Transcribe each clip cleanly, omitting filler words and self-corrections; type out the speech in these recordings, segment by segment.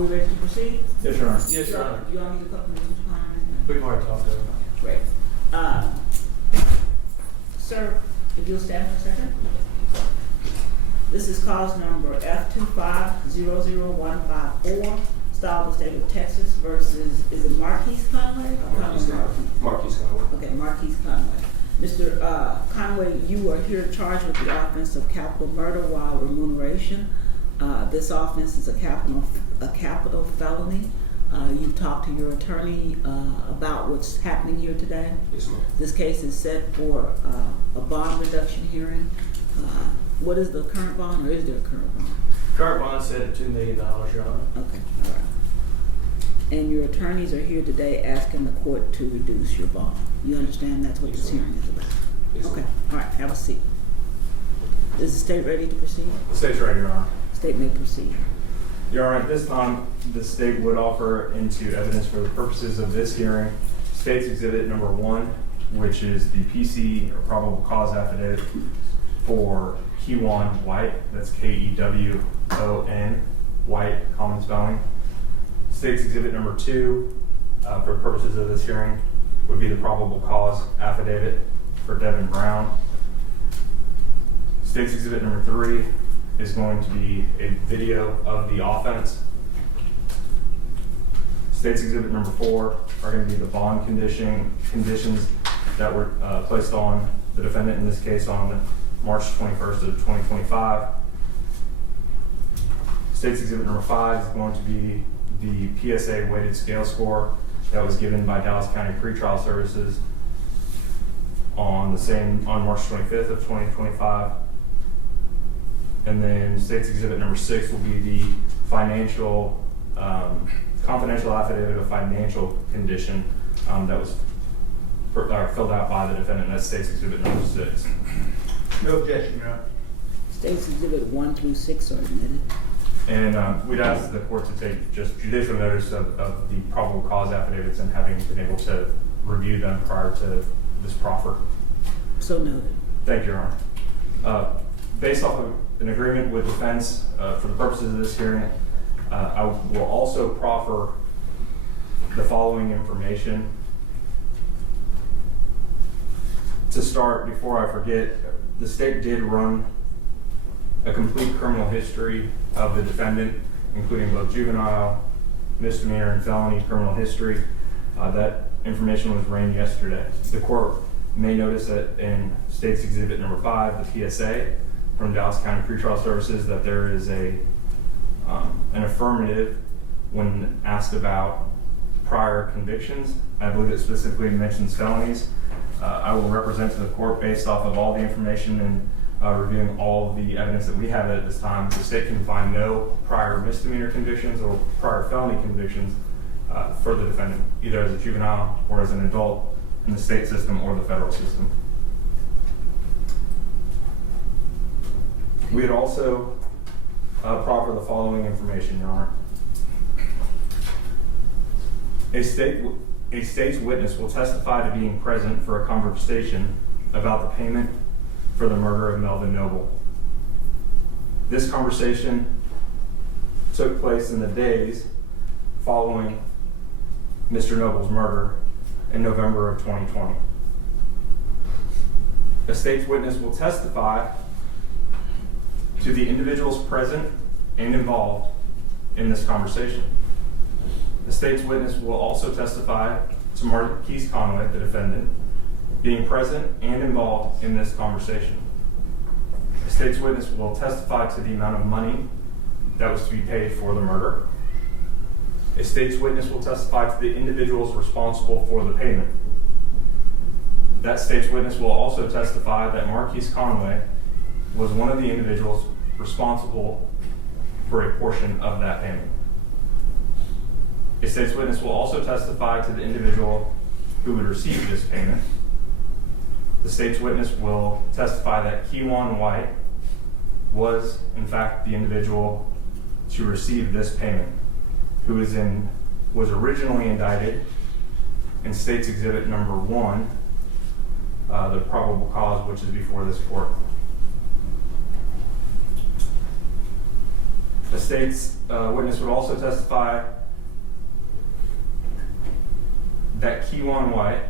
we ready to proceed? Yes, Your Honor. Yes, Your Honor. You all need a couple minutes to time? We can already talk to her. Great. Sir, if you'll stand for a second. This is cause number F2500154, Style State of Texas versus, is it Marquise Conway? Marquise Conway. Okay, Marquise Conway. Mr. Conway, you are here charged with the offense of capital murder while remuneration. This offense is a capital felony. You've talked to your attorney about what's happening here today. Yes, ma'am. This case is set for a bond reduction hearing. What is the current bond, or is there a current bond? Current bond set at $2 million, Your Honor. Okay, all right. And your attorneys are here today asking the court to reduce your bond. You understand that's what Yes, this hearing is about? Yes, Okay, ma'am. all right, have a seat. Is the state ready to proceed? The state's ready, Your Honor. State may proceed. Your Honor, at this time, the state would offer into evidence for the purposes of this hearing, State's Exhibit Number 1, which is the PC or probable cause affidavit for Kewan White. That's K-E-W-O-N, White, common spelling. State's Exhibit Number 2, for purposes of this hearing, would be the probable cause affidavit for Devin Brown. State's Exhibit Number 3 is going to be a video of the offense. State's Exhibit Number 4 are going to be the bond conditions that were placed on the defendant, in this case on March 21st of 2025. State's Exhibit Number 5 is going to be the PSA weighted scale score that was given by Dallas County Pretrial Services on March 25th of 2025. And then State's Exhibit Number 6 will be the financial, confidential affidavit of financial condition that was filled out by the defendant. That's State's Exhibit Number 6. No objection, Your Honor. States Exhibit 1 through 6 are admitted. And we'd ask the court to take just judicial notice of the probable cause affidavits and having been able to review them prior to this proffer. So noted. Thank you, Your Honor. Based off of an agreement with defense for the purposes of this hearing, I will also proffer the following information. To start, before I forget, the state did run a complete criminal history of the defendant, including both juvenile, misdemeanor, and felony criminal history. That information was ran yesterday. The court may notice that in State's Exhibit Number 5, the PSA from Dallas County Pretrial Services, that there is an affirmative when asked about prior convictions. I believe it specifically mentions felonies. I will represent to the court based off of all the information and reviewing all the evidence that we have at this time. The state can find no prior misdemeanor convictions or prior felony convictions for the defendant, either as a juvenile or as an adult in the state system or the federal system. We would also proffer the following information, Your Honor. A state's witness will testify to being present for a conversation about the payment for the murder of Melvin Noble. This conversation took place in the days following Mr. Noble's murder in November of 2020. A state's witness will testify to the individuals present and involved in this conversation. The state's witness will also testify to Marquise Conway, the defendant, being present and involved in this conversation. The state's witness will testify to the amount of money that was to be paid for the murder. A state's witness will testify to the individuals responsible for the payment. That state's witness will also testify that Marquise Conway was one of the individuals responsible for a portion of that payment. A state's witness will also testify to the individual who would receive this payment. The state's witness will testify that Kewan White was, in fact, the individual to receive this payment, who was originally indicted in State's Exhibit Number 1, the probable cause, which is before this court. The state's witness would also testify that Keywan White,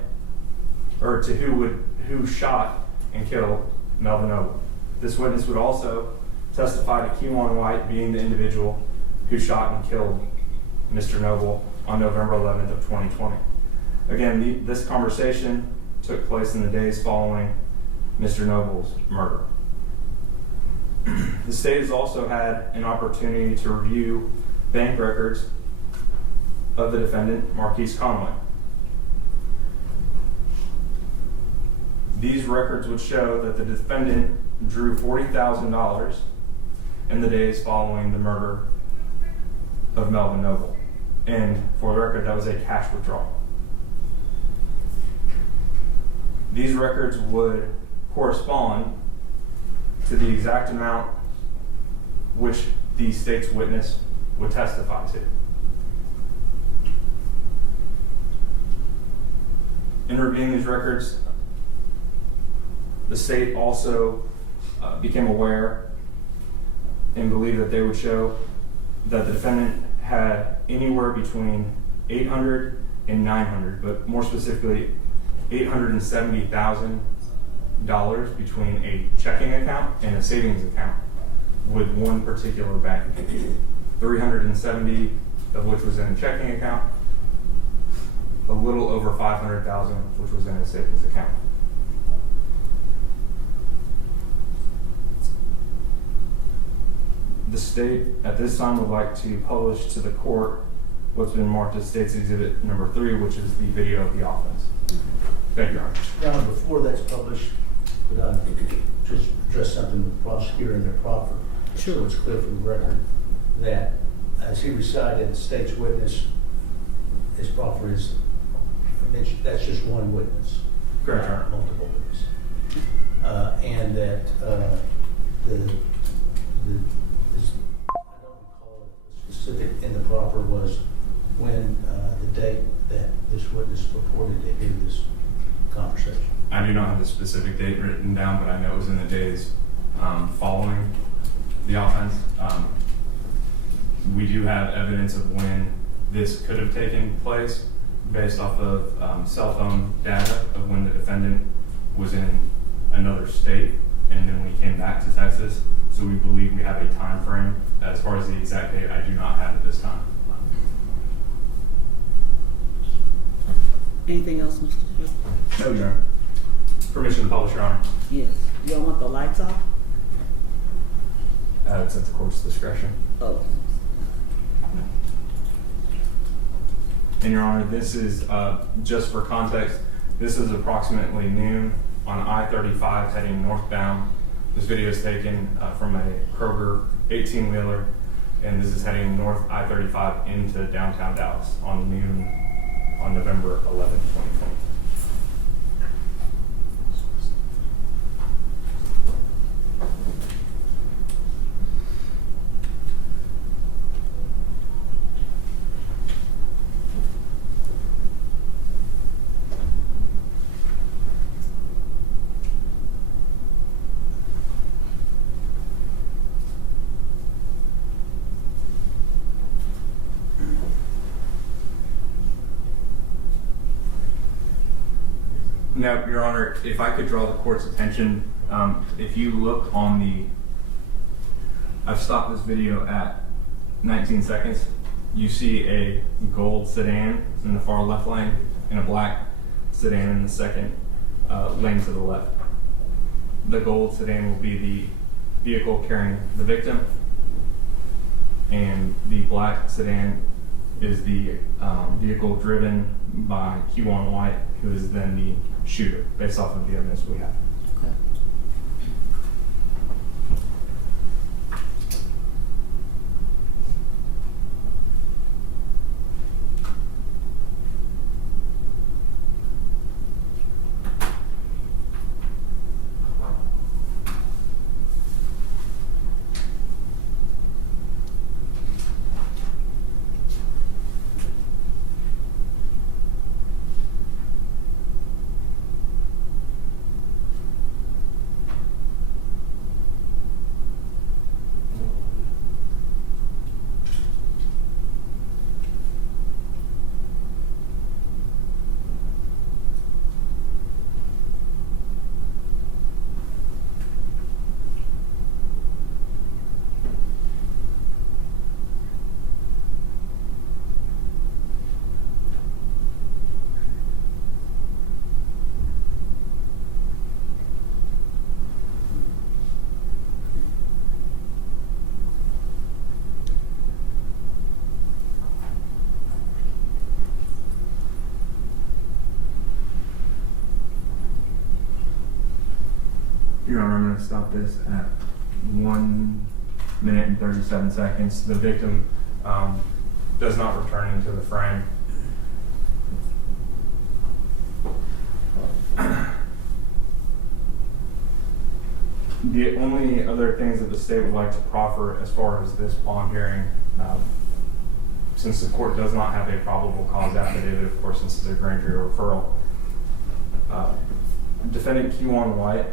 or to who shot and killed Melvin Noble. This witness would also testify to Keywan White being the individual who shot and killed Mr. Noble on November 11th of 2020. Again, this conversation took place in the days following Mr. Noble's murder. The state has also had an opportunity to review bank records of the defendant, Marquise Conway. These records would show that the defendant drew $40,000 in the days following the murder of Melvin Noble. And for the record, that was a cash withdrawal. These records would correspond to the exact amount which the state's witness would testify to. In reviewing these records, the state also became aware and believed that they would show that the defendant had anywhere between $800 and $900, but more specifically, $870,000 between a checking account and a savings account with one particular bank. 370 of which was in a checking account, a little over 500,000 which was in a savings account. The state at this time would like to publish to the court what's been marked as State's Exhibit number 3, which is the video of the offense. Thank you, Your Honor. Your Honor, before that's published, could I just address something with the prosecutor and the proffer? Sure. So it's clear for the record that as he recited, the state's witness, his proffer is, that's just one witness. Correct, Your Honor. Multiple witnesses. And that I don't recall it specific in the proffer was when the date that this witness purported to hear this conversation. I do not have the specific date written down, but I know it was in the days following the offense. We do have evidence of when this could have taken place based off of cell phone data of when the defendant was in another state and then when he came back to Texas. So we believe we have a time frame. As far as the exact date, I do not have at this time. Anything else, Mr. Hill? No, Your Honor. Permission to publish, Your Honor. Yes. You don't want the lights off? It's at the court's discretion. Oh. And Your Honor, this is, just for context, this is approximately noon on I-35 heading northbound. This video is taken from a Kroger 18-wheeler, and this is heading north I-35 into downtown Dallas on noon on November 11, 2020. Now, Your Honor, if I could draw the court's attention, if you look on the, I've stopped this video at 19 seconds. You see a gold sedan in the far left lane and a black sedan in the second lane to the left. The gold sedan will be the vehicle carrying the victim, and the black sedan is the vehicle driven by Keywan White, who is then the shooter, based off of the evidence we have. Okay. Your Honor, I'm going to stop this at 1 minute and 37 seconds. The victim does not return into the frame. The only other things that the state would like to proffer as far as this bond hearing, since the court does not have a probable cause affidavit, of course, since it's a grand jury referral, defendant Q1 White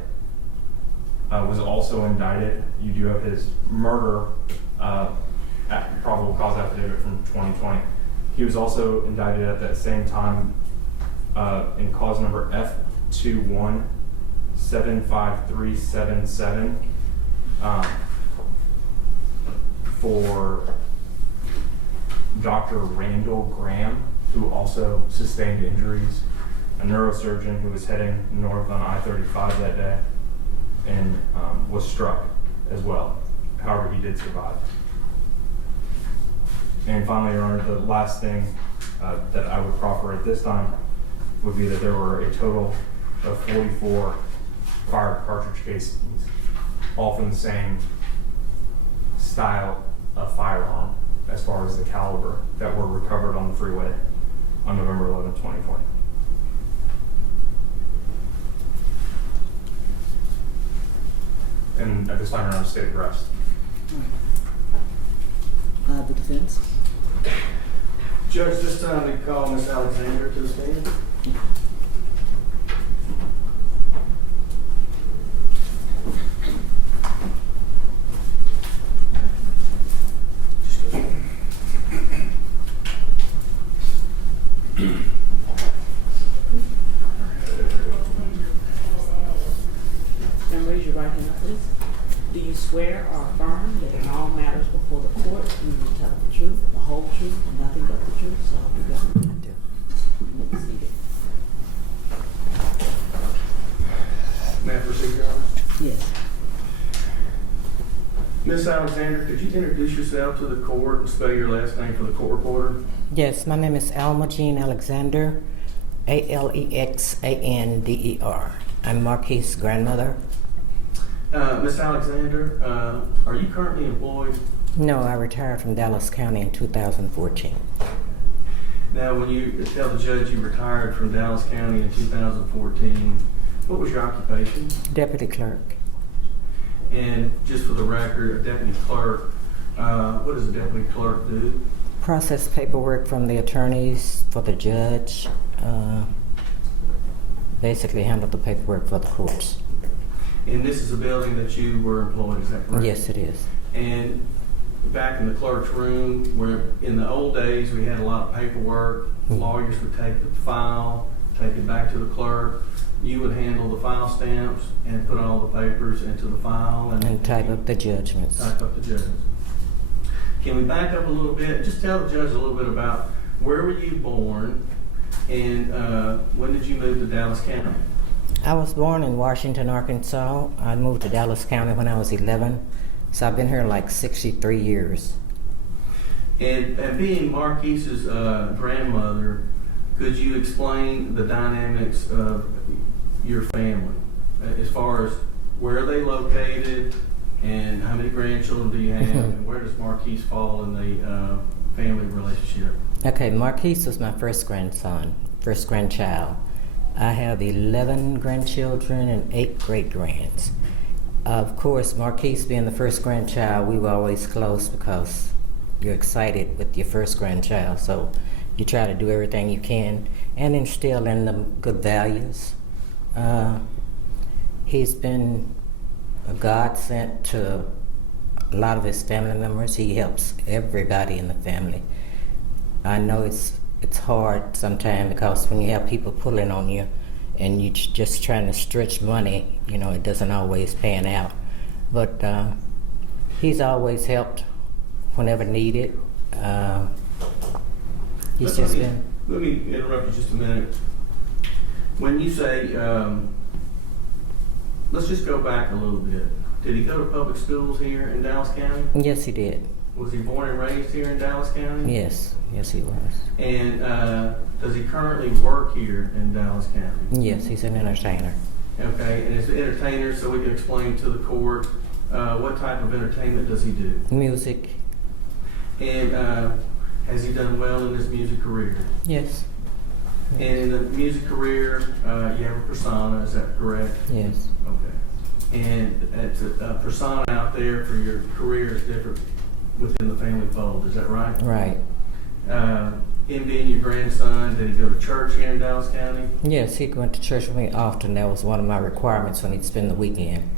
was also indicted. You do have his murder probable cause affidavit from 2020. He was also indicted at that same time in cause number F21-75377 for Dr. Randall Graham, who also sustained injuries, a neurosurgeon who was heading north on I-35 that day and was struck as well. However, he did survive. And finally, Your Honor, the last thing that I would proffer at this time would be that there were a total of 44 fired cartridge casings, all from the same style of firearm as far as the caliber that were recovered on the freeway on November 11, 2020. And at this time, Your Honor, state of arrest. The defense. Judge, this time we call Miss Alexander to the stand. And raise your right hand, please. Do you swear or affirm that in all matters before the court, you will tell the truth, the whole truth, and nothing but the truth, so help you God? I do. You may be seated. May I proceed, Your Honor? Yes. Miss Alexander, could you introduce yourself to the court and spell your last name for the court reporter? Yes, my name is Alma Jean Alexander, Alexander. I'm Marquis' grandmother. Miss Alexander, are you currently employed? No, I retired from Dallas County in 2014. Now, when you tell the judge you retired from Dallas County in 2014, what was your occupation? Deputy clerk. And just for the record, a deputy clerk, what does a deputy clerk do? Process paperwork from the attorneys for the judge. Basically handle the paperwork for the courts. And this is a building that you were employed, is that correct? Yes, it is. And back in the clerk's room, where in the old days we had a lot of paperwork, lawyers would take the file, take it back to the clerk. You would handle the file stamps and put all the papers into the file And type up the judgments. Type up the judgments. Can we back up a little bit? Just tell the judge a little bit about where were you born and when did you move to Dallas County? I was born in Washington, Arkansas. I moved to Dallas County when I was 11, so I've been here like 63 years. And being Marquis's grandmother, could you explain the dynamics of your family as far as where are they located and how many grandchildren do you have and where does Marquis fall in the family relationship? Okay, Marquis was my first grandson, first grandchild. I have 11 grandchildren and 8 great-grands. Of course, Marquis being the first grandchild, we were always close because you're excited with your first grandchild, so you try to do everything you can and instill in them good values. He's been a godsend to a lot of his family members. He helps everybody in the family. I know it's hard sometimes because when you have people pulling on you and you're just trying to stretch money, you know, it doesn't always pan out. But he's always helped whenever needed. He's just been... Let me interrupt you just a minute. When you say, let's just go back a little bit. Did he go to public schools here in Dallas County? Yes, he did. Was he born and raised here in Dallas County? Yes, yes he was. And does he currently work here in Dallas County? Yes, he's an entertainer. Okay, and as an entertainer, so we can explain to the court, what type of entertainment does he do? Music. And has he done well in his music career? Yes. And in the music career, you have a persona, is that correct? Yes. Okay. And it's a persona out there for your career is different within the family fold, is that right? Right. Him being your grandson, did he go to church here in Dallas County? Yes, he went to church with me often. That was one of my requirements when he'd spend the weekend.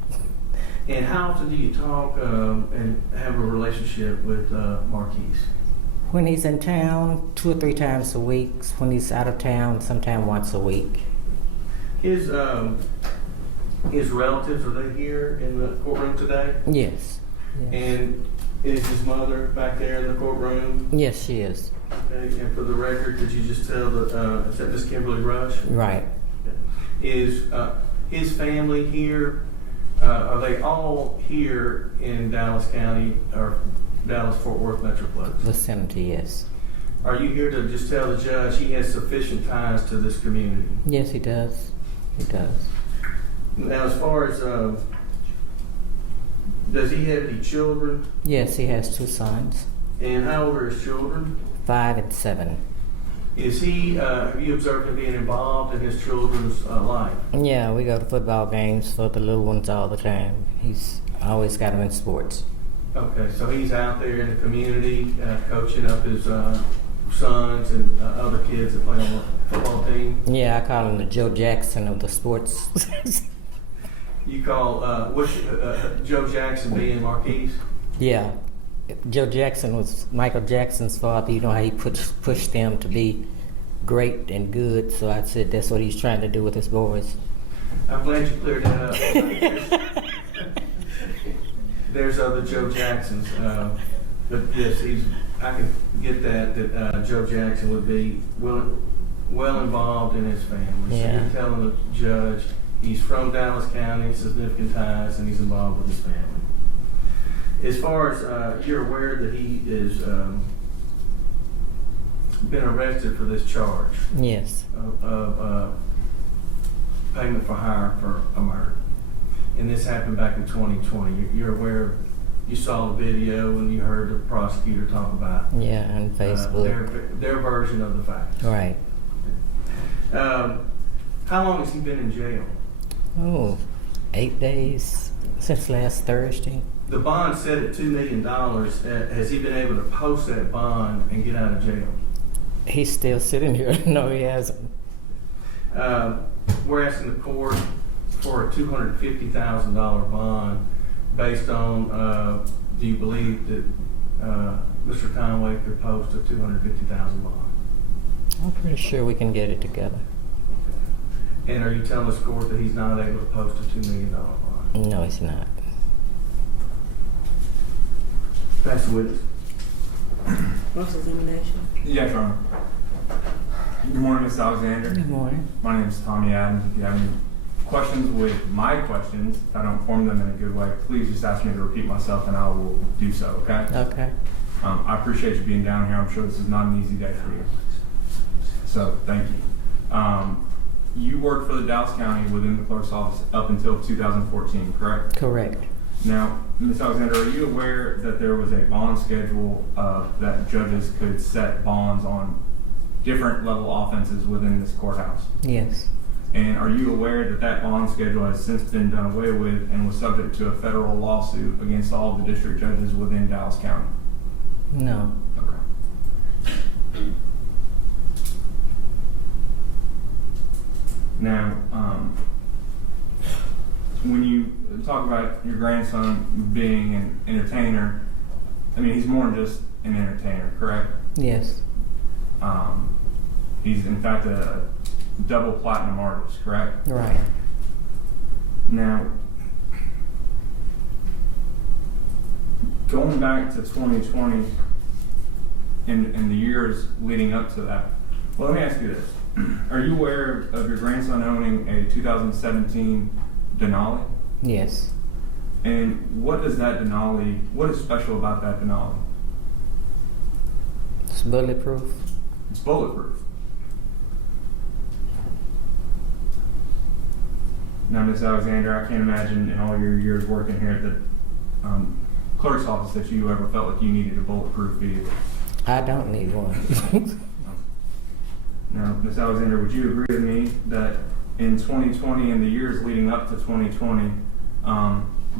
And how often do you talk and have a relationship with Marquise? When he's in town, 2 or 3 times a week. When he's out of town, sometime once a week. His relatives, are they here in the courtroom today? Yes. Yes. And is his mother back there in the courtroom? Yes, she is. Okay. And for the record, could you just tell is that Miss Kimberly Rush? Right. Is his family here? Are they all here in Dallas County or Dallas-Fort Worth Metroplex? Vicinity, yes. Are you here to just tell the judge he has sufficient ties to this community? Yes, he does. He does. Now, as far as, does he have any children? Yes, he has 2 sons, And how old are his children? 5 and 7. Is he, have you observed him being involved in his children's life? Yeah, we go to football games for the little ones all the time. He's always got them in sports. Okay, so he's out there in the community coaching up his sons and other kids that play on the football team. Yeah, I call him the Joe Jackson of the sports. You call Joe Jackson being Marquise? Yeah. Joe Jackson was Michael Jackson's father. You know how he pushed them to be great and good. So I said that's what he's trying to do with his boys. I'm glad you cleared that up. There's other Joe Jacksons, but yes, I can get that Joe Jackson would be well involved in his family. Yeah. So you're telling the judge he's from Dallas County, significant ties, and he's involved with his family. As far as you're aware that he is been arrested for this charge Yes. of payment for hire for a murder. And this happened back in 2020. You're aware, you saw the video and you heard the prosecutor talk about Yeah, on Facebook. their version of the facts. Right. How long has he been in jail? Oh, 8 days since last Thursday. The bond set at $2 million. Has he been able to post that bond and get out of jail? He's still sitting here. No, he hasn't. We're asking the court for a $250,000 bond based on, do you believe that Mr. Conway could post a $250,000 bond? I'm pretty sure we can get it together. And are you telling this court that he's not able to post a $2 million bond? No, he's not. Pass the witness. Cross-examination. Yes, Your Honor. Good morning, Ms. Alexander. Good morning. My name is Tommy Adams. If you have any questions with my questions, if I don't form them in a good way, please just ask me to repeat myself and I will do so, okay? Okay. I appreciate you being down here. I'm sure this is not an easy day for you. So, thank you. You worked for the Dallas County within the clerk's office up until 2014, correct? Correct. Now, Ms. Alexander, are you aware that there was a bond schedule that judges could set bonds on different level offenses within this courthouse? Yes. And are you aware that that bond schedule has since been done away with and was subject to a federal lawsuit against all of the district judges within Dallas County? No. Okay. Now, when you talk about your grandson being an entertainer, I mean, he's more than just an entertainer, correct? Yes. He's in fact a double platinum artist, correct? Right. Now, going back to 2020 and the years leading up to that, well, let me ask you this. Are you aware of your grandson owning a 2017 Denali? Yes. And what is that Denali, what is special about that Denali? It's bulletproof. It's bulletproof. Now, Ms. Alexander, I can't imagine in all your years working here at the clerk's office that you ever felt like you needed a bulletproof vehicle. I don't need one. Now, Ms. Alexander, would you agree with me that in 2020 and the years leading up to 2020,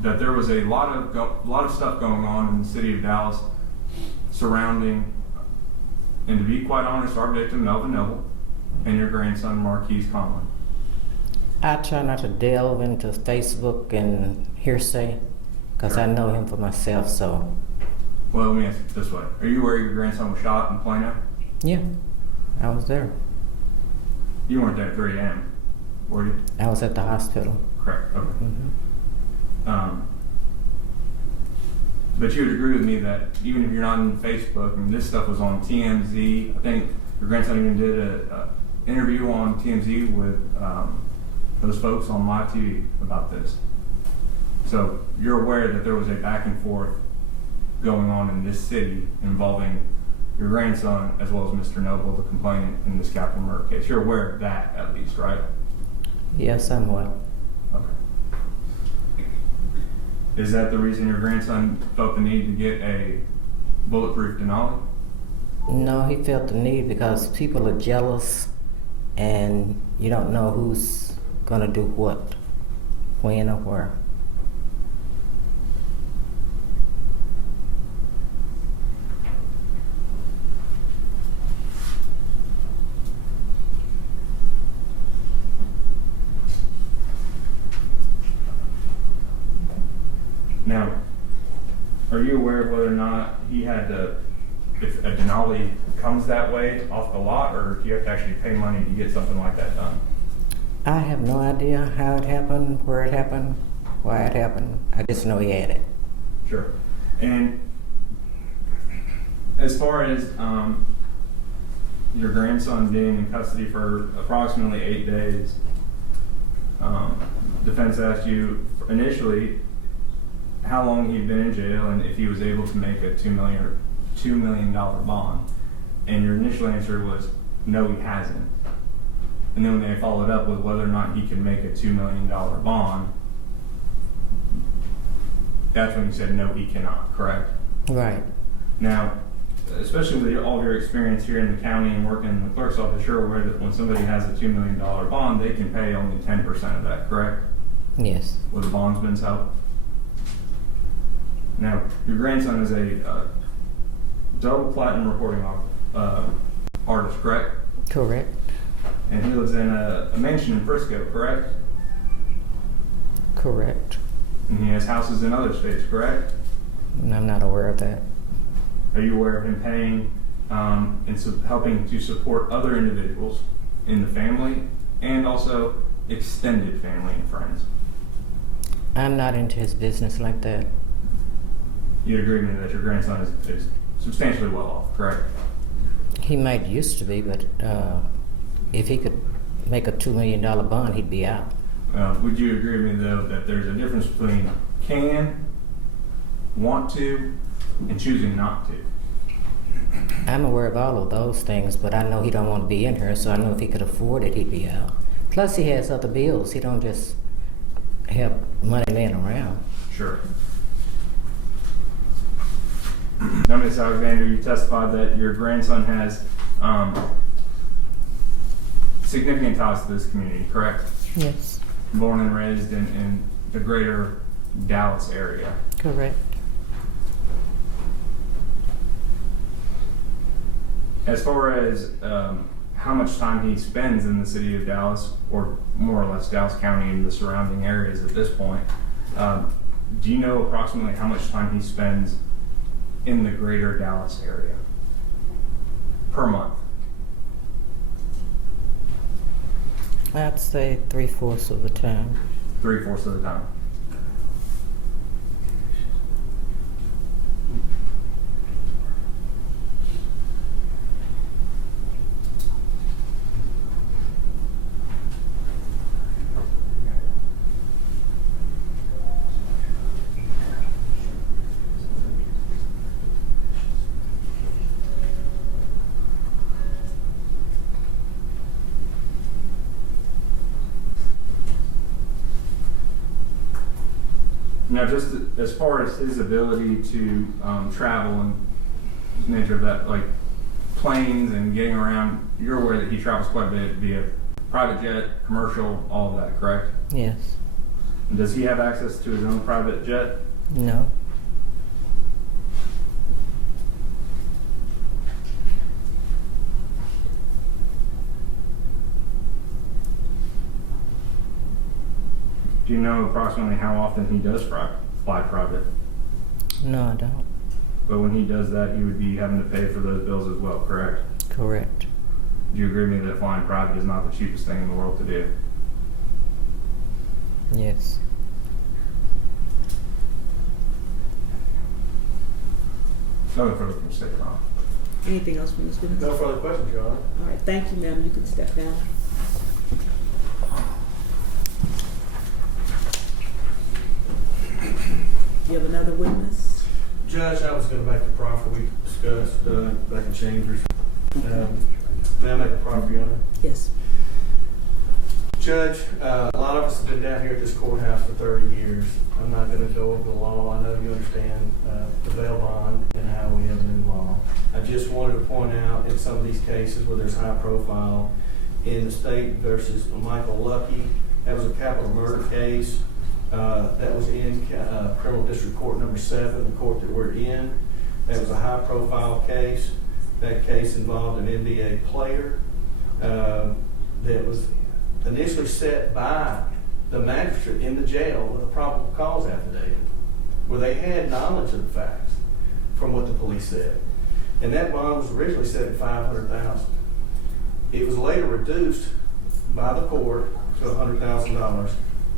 that there was a lot of stuff going on in the city of Dallas surrounding, and to be quite honest, our victim Melvin Noble and your grandson Marquise Conlon? I try not to delve into Facebook and hearsay because I know him for myself, so Well, let me ask it this way: are you aware your grandson was shot in Plano? yeah, I was there. You weren't there at 3 a.m., were you? I was at the hospital. Correct. Okay. Hmm. But you would agree with me that even if you're not on Facebook, I mean, this stuff was on TMZ. I think your grandson even did a interview on TMZ with those folks on live TV about this. So you're aware that there was a back and forth going on in this city involving your grandson as well as Mr. Noble, the complainant in this capital murder case. You're aware of that at least, right? Yeah, somewhat. Okay. Is that the reason your grandson felt the need to get a bulletproof Denali? No, he felt the need because people are jealous and you don't know who's going to do what, when, or where. Now, are you aware of whether or not he had to, if a Denali comes that way off the lot, or do you have to actually pay money to get something like that done? I have no idea how it happened, where it happened, why it happened. I just know he had it. Sure. And as far as your grandson being in custody for approximately 8 days, defense asked you initially how long he'd been in jail and if he was able to make a $2 million bond. And your initial answer was, no, he hasn't. And then when they followed up with whether or not he can make a $2 million bond, that's when you said, no, he cannot, correct? Right. Now, especially with all of your experience here in the county and working in the clerk's office, you're aware that when somebody has a $2 million bond, they can pay only 10% of that, correct? Yes. With a bondsman's help. Now, your grandson is a double platinum recording artist, correct? Correct. And he lives in a mansion in Frisco, correct? Correct. And he has houses in other states, correct? And I'm not aware of that. Are you aware of him paying and helping to support other individuals in the family and also extended family and friends? I'm not into his business like that. You'd agree with me that your grandson is substantially well off, correct? He might used to be, but if he could make a $2 million bond, he'd be out. Would you agree with me, though, that there's a difference between can, want to, and choosing not to? I'm aware of all of those things, but I know he don't want to be in here, so I know if he could afford it, he'd be out. Plus, he has other bills. He don't just have money laying around. Sure. Now, Ms. Alexander, you testified that your grandson has significant ties to this community, correct? Yes. Born and raised in the greater Dallas area. Correct. As far as how much time he spends in the city of Dallas, or more or less Dallas County and the surrounding areas at this point, do you know approximately how much time he spends in the greater Dallas area per month? I'd say 3/4 of the time. 3/4 of the time. Now, just as far as his ability to travel and nature of that, like planes and getting around, you're aware that he travels quite a bit via private jet, commercial, all of that, correct? Yes. And does he have access to his own private jet? No. Do you know approximately how often he does fly private? No, I don't. But when he does that, he would be having to pay for those bills as well, correct? Correct. Do you agree with me that flying private is not the cheapest thing in the world to do? Yes. Nothing further from the state, Ron. Anything else from this witness? No further questions, Your Honor. All right, thank you, ma'am. You can step down. You have another witness? Judge, I was going to make the proffer we discussed back in Chambers. May I make a proffer, Your Honor? Yes. Judge, a lot of us have been down here at this courthouse for 30 years. I'm not going to go over the law. I know you understand the bail bond and how we have a new law. I just wanted to point out in some of these cases where there's high profile, in the state versus Michael Lucky, that was a capital murder case. That was in Criminal District Court number 7, the court that we're in. That was a high profile case. That case involved an NBA player that was initially set by the magistrate in the jail with a probable cause affidavit, where they had knowledge of the facts from what the police said. And that bond was originally set at $500,000. It was later reduced by the court to $100,000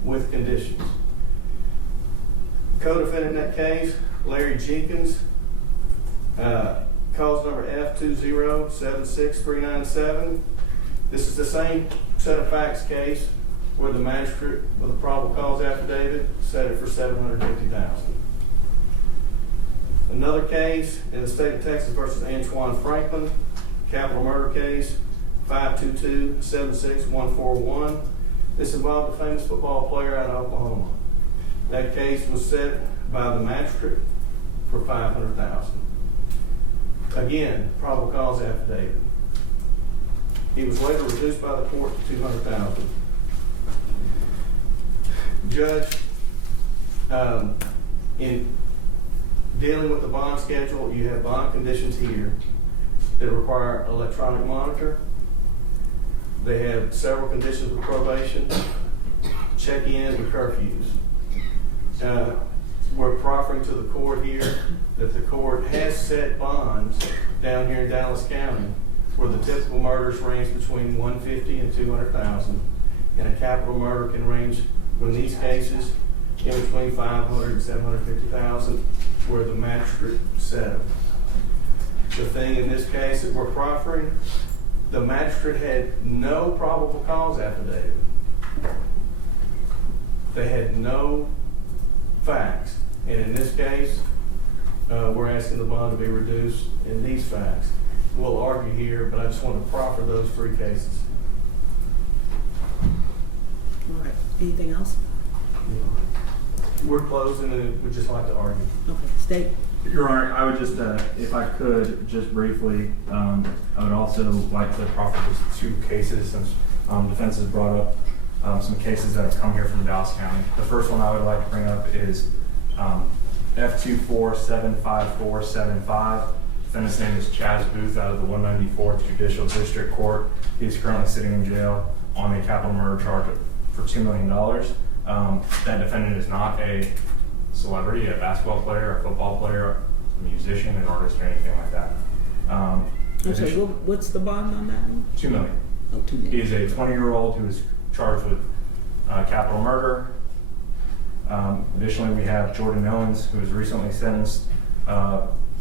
with conditions. Co-defendant in that case, Larry Jenkins, cause number F2076397. This is the same set of facts case where the magistrate with a probable cause affidavit set it for $750,000. Another case in the state of Texas versus Antoine Franklin, capital murder case 522-76141. This involved a famous football player out of Oklahoma. That case was set by the magistrate for $500,000. Again, probable cause affidavit. He was later reduced by the court to $200,000. Judge, in dealing with the bond schedule, you have bond conditions here that require electronic monitor. They have several conditions with probation, check-in, and curfews. We're proffering to the court here that the court has set bonds down here in Dallas County where the typical murders range between $150,000 and $200,000, and a capital murder can range, in these cases, in between $500,000 and $750,000, where the magistrate set them. The thing in this case that we're proffering, the magistrate had no probable cause affidavit. They had no facts. And in this case, we're asking the bond to be reduced in these facts. We'll argue here, but I just want to proffer those 3 cases. All right. Anything else? We're closing and we'd just like to argue. Okay. State. Your Honor, I would just, if I could, just briefly, I would also like to proffer just 2 cases since defense has brought up some cases that have come here from Dallas County. The first one I would like to bring up is F2475475. Defendant's name is Chaz Booth out of the 194th Judicial District Court. He's currently sitting in jail on a capital murder charge for $2 million. That defendant is not a celebrity, a basketball player, a football player, a musician, an artist, or anything like that. Okay. What's the bond on that one? $2 million. Oh, $2 million. He is a 20-year-old who is charged with capital murder. Additionally, we have Jordan Owens, who was recently sentenced,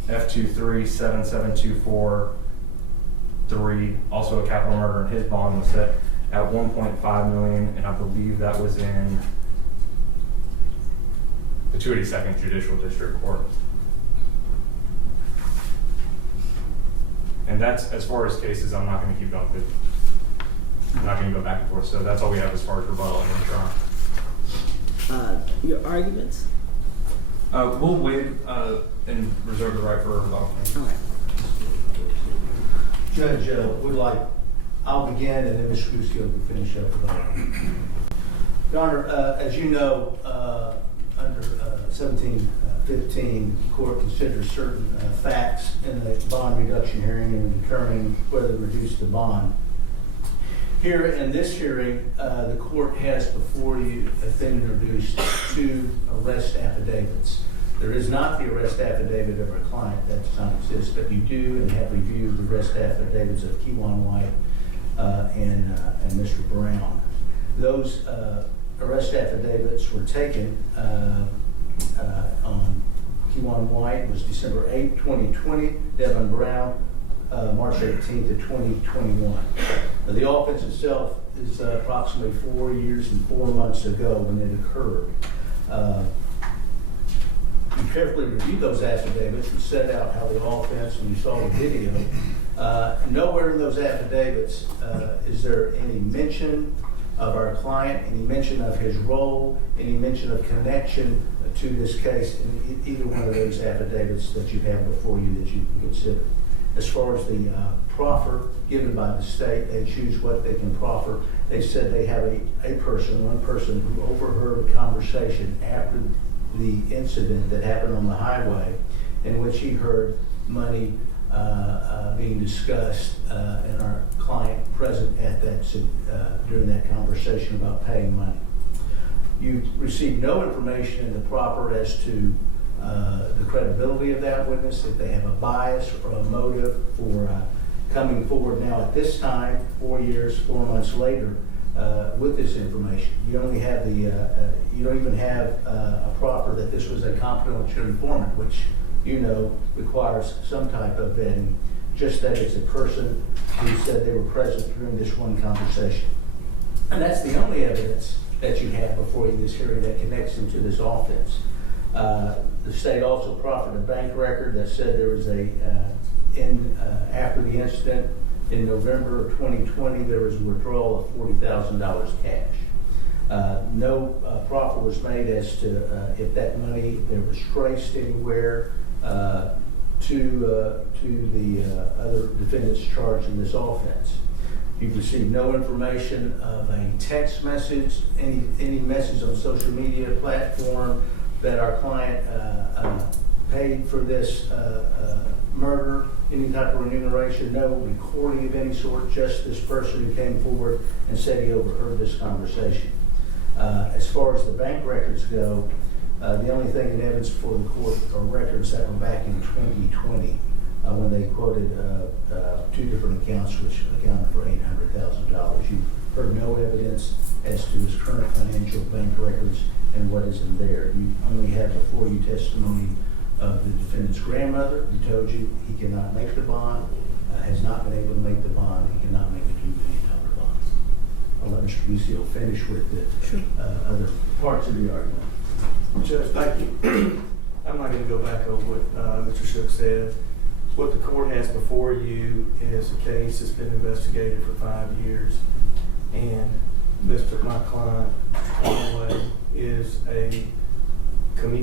F237724-3, also a capital murder, and his bond was set at $1.5 million, and I believe that was in the 282nd Judicial District Court. And that's, as far as cases, I'm not going to keep going with. I'm not going to go back and forth, so that's all we have as far as rebuttal and trial. Your arguments? We'll waive and reserve the right for a rebuttal. All right. Judge, I'll begin and then Ms. Cusco can finish up with that. Your Honor, as you know, under 1715, the court considers certain facts in the bond reduction hearing and determining whether to reduce the bond. Here in this hearing, the court has before you been introduced 2 arrest affidavits. There is not the arrest affidavit of our client, that does not exist, but you do and have reviewed the arrest affidavits of Kewan White and Mr. Brown. Those arrest affidavits were taken on Kewan White was December 8, 2020, Devin Brown, March 18th of 2021. The offense itself is approximately 4 years and 4 months ago when it occurred. You carefully reviewed those affidavits and set out how the offense, and you saw the video. Nowhere in those affidavits is there any mention of our client, any mention of his role, any mention of connection to this case in either one of those affidavits that you have before you that you can consider. As far as the proffer given by the state, they choose what they can proffer. They said they have one person who overheard a conversation after the incident that happened on the highway in which he heard money being discussed and our client present at that during that conversation about paying money. You received no information in the proffer as to the credibility of that witness, if they have a bias or a motive for coming forward now at this time, 4 years, 4 months later, with this information. You only have you don't even have a proffer that this was a confidential informant, which you know requires some type of vetting, just that it's a person who said they were present during this one conversation. And that's the only evidence that you have before you this hearing that connects him to this offense. The state also proffered a bank record that said there was after the incident in November of 2020, there was a withdrawal of $40,000 cash. No proffer was made as to if that money, if there was traced anywhere to the other defendants charged in this offense. You've received no information of a text message, any message on social media platform that our client paid for this murder, any type of remuneration, no recording of any sort, just this person who came forward and said he overheard this conversation. As far as the bank records go, the only thing in evidence before the court are records that were back in 2020 when they quoted 2 different accounts which accounted for $800,000. You've heard no evidence as to his current financial bank records and what is in there. You only have before you testimony of the defendant's grandmother who told you he cannot make the bond, has not been able to make the bond, he cannot make a $2 million bond. I'll let Mr. Busio finish with the other parts of the argument. Judge, thank you. I'm not going to go back over what Mr. Shook said. What the court has before you is a case that's been investigated for 5 years, and my client, Yella, is a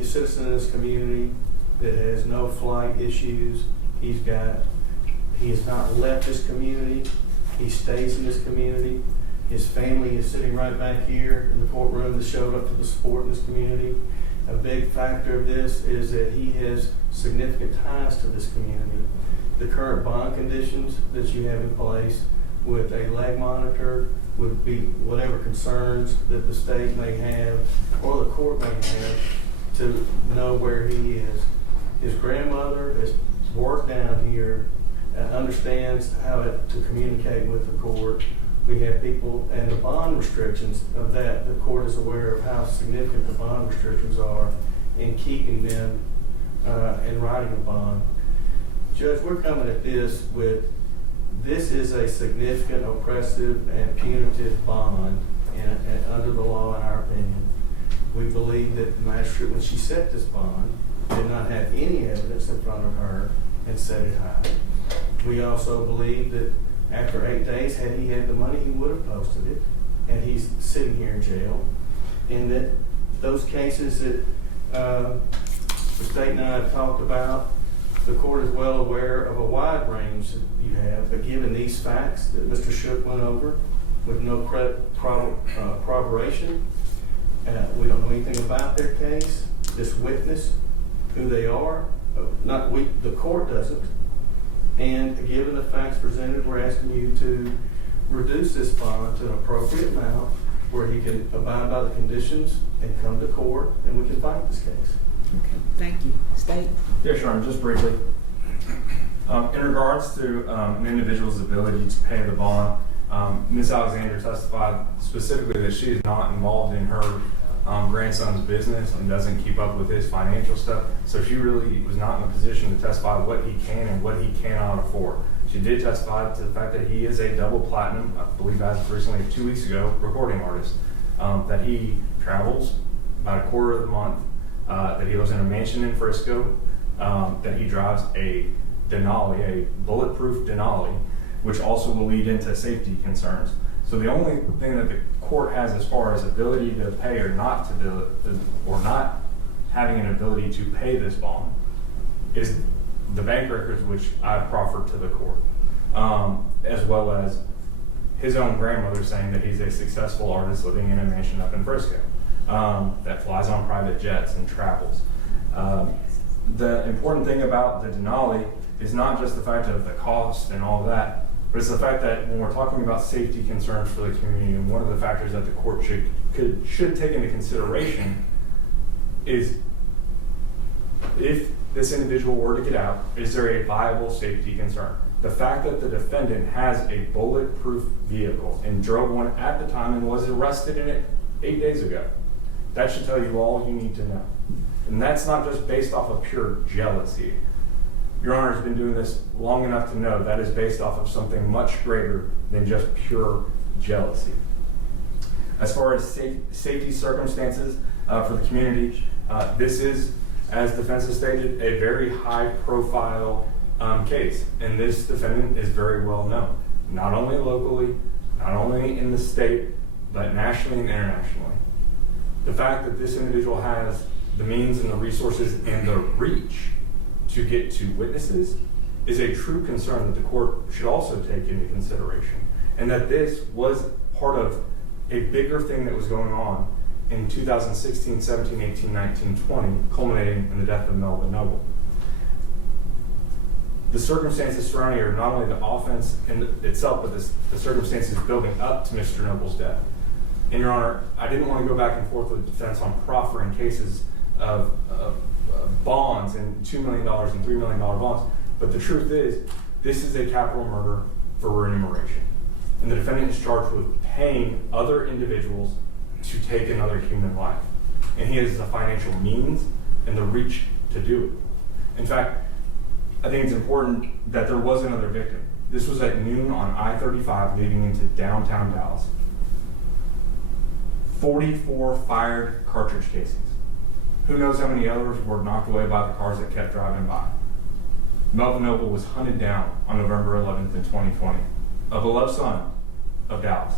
citizen in this community that has no flight issues. He has not left this community. He stays in this community. His family is sitting right back here in the courtroom that showed up to the support in this community. A big factor of this is that he has significant ties to this community. The current bond conditions that you have in place with a leg monitor would be whatever concerns that the state may have or the court may have to know where he is. His grandmother has worked down here and understands how to communicate with the court. We have people, and the bond restrictions of that, the court is aware of how significant the bond restrictions are in keeping them and writing a bond. Judge, we're coming at this is a significant, oppressive, and punitive bond and under the law, in our opinion. We believe that the magistrate, when she set this bond, did not have any evidence in front of her and set it high. We also believe that after 8 days, had he had the money, he would have posted it, and he's sitting here in jail. And that those cases that the state and I have talked about. The court is well aware of a wide range that you have, but given these facts that Mr. Shook went over with no corroboration, we don't know anything about their case, this witness, who they are, not we, the court doesn't. And given the facts presented, we're asking you to reduce this bond to an appropriate amount where he can abide by the conditions and come to court and we can fight this case. Okay, thank you. State? Yeah, sure, just briefly. In regards to an individual's ability to pay the bond, Ms. Alexander testified specifically that she is not involved in her grandson's business and doesn't keep up with his financial stuff. So she really was not in a position to testify what he can and what he cannot afford. She did testify to the fact that he is a double platinum, I believe as of recently 2 weeks ago, recording artist, that he travels about a quarter of the month, that he lives in a mansion in Frisco, that he drives a Denali, a bulletproof Denali, which also will lead into safety concerns. So the only thing that the court has as far as ability to pay or not to do it, or not having an ability to pay this bond, is the bank records which I've proffered to the court, as well as his own grandmother saying that he's a successful artist living in a mansion up in Frisco that flies on private jets and travels. The important thing about the Denali is not just the fact of the cost and all that, but it's the fact that when we're talking about safety concerns for the community, and one of the factors that the court should take into consideration is if this individual were to get out, is there a viable safety concern? The fact that the defendant has a bulletproof vehicle and drove one at the time and was arrested in it 8 days ago, that should tell you all you need to know. And that's not just based off of pure jealousy. Your Honor has been doing this long enough to know that is based off of something much greater than just pure jealousy. As far as safety circumstances for the community, this is, as defense has stated, a very high profile case. And this defendant is very well known, not only locally, not only in the state, but nationally and internationally. The fact that this individual has the means and the resources and the reach to get to witnesses is a true concern that the court should also take into consideration. And that this was part of a bigger thing that was going on in 2016, 17, 18, 19, 20, culminating in the death of Melvin Noble. The circumstances surrounding are not only the offense in itself, but the circumstances building up to Mr. Noble's death. And Your Honor, I didn't want to go back and forth with the defense on proffering cases of bonds and $2 million and $3 million bonds. But the truth is, this is a capital murder for remuneration. And the defendant is charged with paying other individuals to take another human life. And he has the financial means and the reach to do it. In fact, I think it's important that there was another victim. This was at noon on I-35 leading into downtown Dallas. 44 fired cartridge casings. Who knows how many others were knocked away by the cars that kept driving by. Melvin Noble was hunted down on November 11th in 2020, a beloved son of Dallas.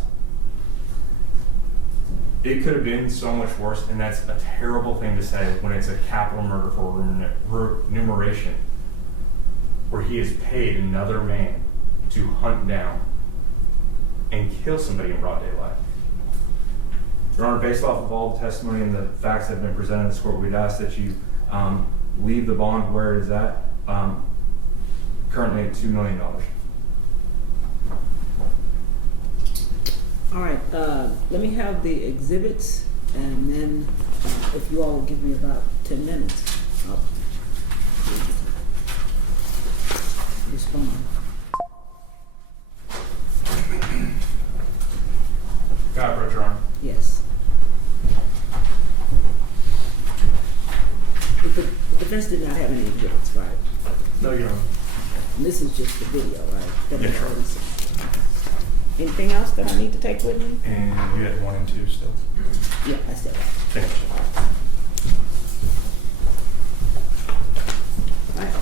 It could have been so much worse, and that's a terrible thing to say when it's a capital murder for remuneration, where he has paid another man to hunt down and kill somebody in broad daylight. Your Honor, based off of all the testimony and the facts that have been presented in this court, we'd ask that you leave the bond where it is at, currently at $2 million. All right, let me have the exhibits, and then if you all will give me about 10 minutes, I'll respond. Can I approach, Your Honor? Yes. The defense did not have any exhibits, right? No, Your Honor. And this is just the video, right? That Yes, we're sir. releasing. Anything else that I need to take with me? And you had 1 and 2 still. Yeah, I said that. Finish. Right.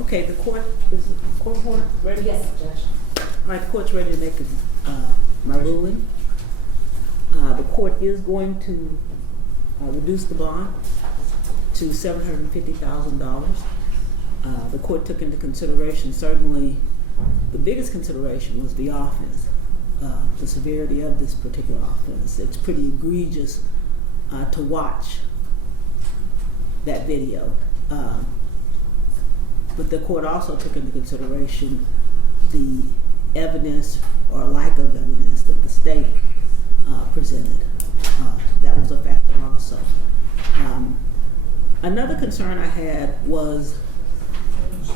Okay, the court, is the court order ready? Yes, Judge. All right, the court's ready to make my ruling. The court is going to reduce the bond to $750,000. The court took into consideration, certainly, the biggest consideration was the offense, the severity of this particular offense. It's pretty egregious to watch that video. But the court also took into consideration the evidence or lack of evidence that the state presented. That was a factor also. Another concern I had was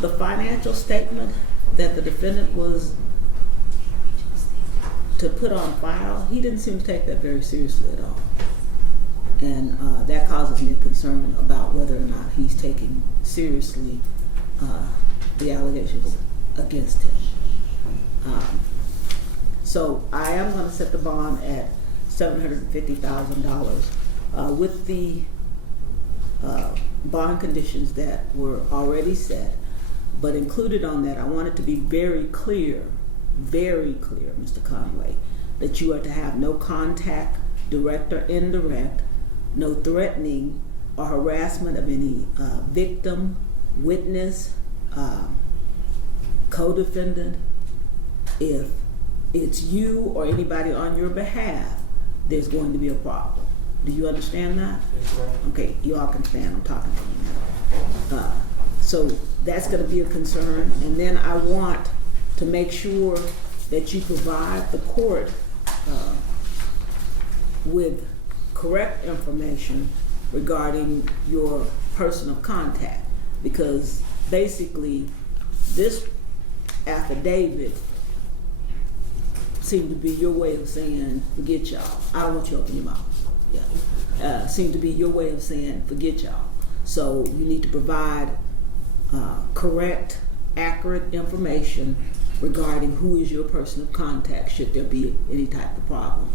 the financial statement that the defendant was to put on file. He didn't seem to take that very seriously at all. And that causes me a concern about whether or not he's taking seriously the allegations against him. So I am going to set the bond at $750,000 with the bond conditions that were already set. But included on that, I want it to be very clear, Mr. Conway, that you are to have no contact, direct or indirect, no threatening or harassment of any victim, witness, co-defendant. If it's you or anybody on your behalf, there's going to be a problem. Do you understand that? Yes, ma'am. Okay, you all can stand. I'm talking to you now. So that's going to be a concern. And then I want to make sure that you provide the court with correct information regarding your person of contact, because basically this affidavit seemed to be your way of saying, forget y'all. I don't want you to open your mouth. Yeah. Seemed to be your way of saying, forget y'all. So you need to provide correct, accurate information regarding who is your person of contact should there be any type of problem.